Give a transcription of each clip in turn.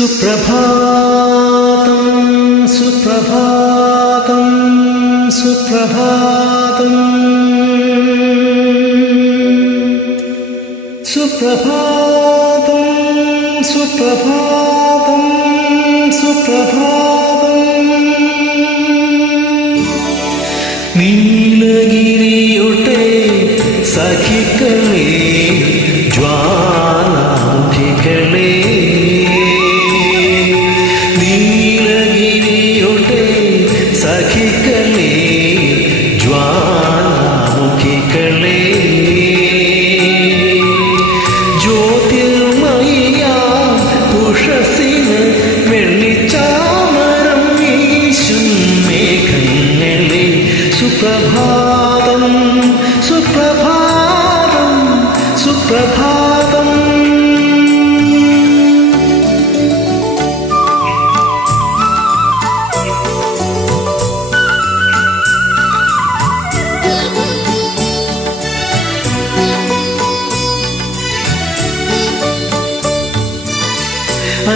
സുപ്രഭാതം സുപ്രഭാതം സുപ്രഭാതം. സുപ്രഭാതം സുപ്രഭാതം സുപ്രഭാതം. നീലഗിരിയുടെ സഖിക്കളേ ജ്വാലാമുഖികളെ ഉഷസിന് വെള്ളിച്ചാമരം വീശും മേഘങ്ങളെ. സുപ്രഭാതം സുപ്രഭാതം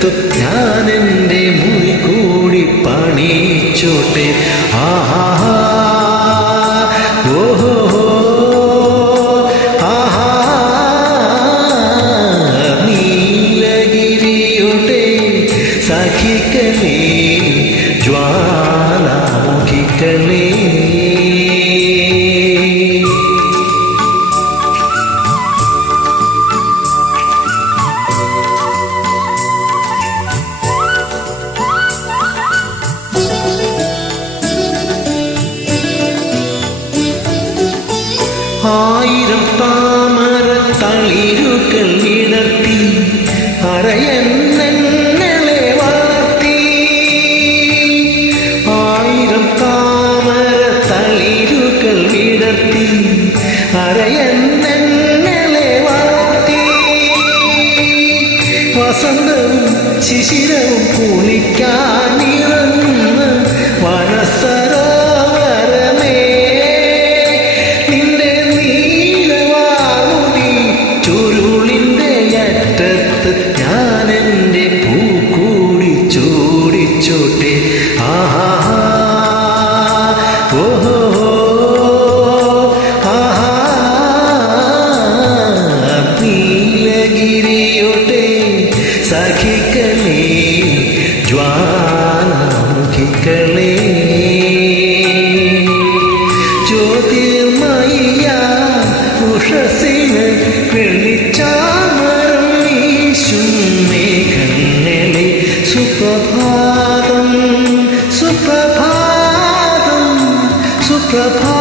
പടിപ്പുറമുറ്റത്തു ഞാൻ എന്റെ മുറി കൂടി പണിച്ചോട്ടെ ആഹാ ഓഹോ ആഹാ നീലഗിരിയുടെ സഖികളെ ആയിരം താമര തളിരുകൾ വിടർത്തി അറയൻ ശിശിരവും കുളിക്കാനിറങ്ങുന്ന നീലഗിരിയുടെ സഖികളെ ജ്വാലാമുഖികളെ. ജ്യോതിർമയ ഉഷസിന് വെള്ളിച്ചാ the